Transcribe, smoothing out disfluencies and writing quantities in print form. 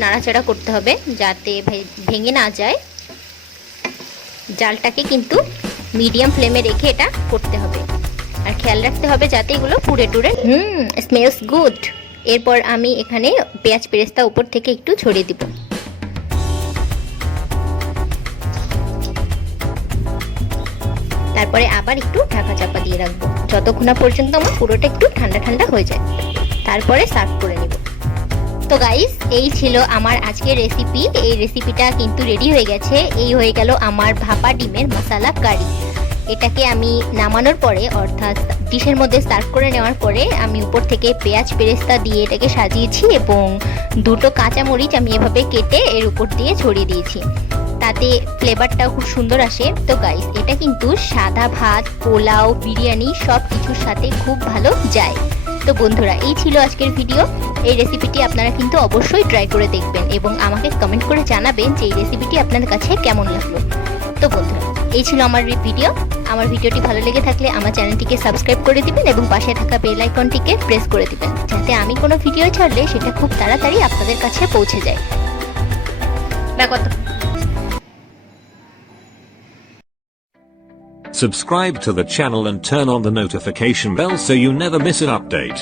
নাড়াচাড়া করতে হবে যাতে ভেঙে না যায়। জালটাকে কিন্তু মিডিয়াম ফ্লেমে রেখে এটা করতে হবে, আর খেয়াল রাখতে হবে যাতে এগুলো পুড়ে টুড়ে। Smells good. এরপর আমি এখানে পেঁয়াজ বেরেস্তা উপর থেকে একটু ছড়িয়ে দিব। তারপরে আবার একটু ঢাকা চাপা দিয়ে রাখবো যতক্ষণ না পর্যন্ত আমার পুরোটা একটু ঠান্ডা ঠান্ডা হয়ে যায়। তারপরে সার্ভ করে নেব। তো গাইস, এই ছিল আমার আজকের রেসিপি। এই রেসিপিটা কিন্তু রেডি হয়ে গেছে। এই হয়ে গেল আমার ভাপা ডিমের মশলা কারি। এটাকে আমি নামানোর পরে, অর্থাৎ ডিশের মধ্যে সার্ভ করে নেওয়ার পরে, আমি উপর থেকে পেঁয়াজ বেরেস্তা দিয়ে এটাকে সাজিয়েছি এবং দুটো কাঁচামরিচ আমি এভাবে কেটে এর উপর দিয়ে ছড়িয়ে দিয়েছি, তাতে ফ্লেভারটাও খুব সুন্দর আসে। তো গাইস, এটা কিন্তু সাদা ভাত, পোলাও, বিরিয়ানি সব কিছুর সাথে খুব ভালো যায়। তো বন্ধুরা, এই ছিল আজকের ভিডিও। এই রেসিপিটি আপনারা কিন্তু অবশ্যই ট্রাই করে দেখবেন এবং আমাকে কমেন্ট করে জানাবেন যে এই রেসিপিটি আপনাদের কাছে কেমন লাগলো। তো বন্ধুরা, এই ছিল আমার ভিডিও। আমার ভিডিওটি ভালো লেগে থাকলে আমার চ্যানেলটিকে সাবস্ক্রাইব করে দিবেন এবং পাশে থাকা বেল আইকনটিকে প্রেস করে দিবেন, যাতে আমি কোনো ভিডিও ছাড়লে সেটা খুব তাড়াতাড়ি আপনাদের কাছে পৌঁছে যায়। Subscribe to the channel and turn on the notification bell so you never miss an update.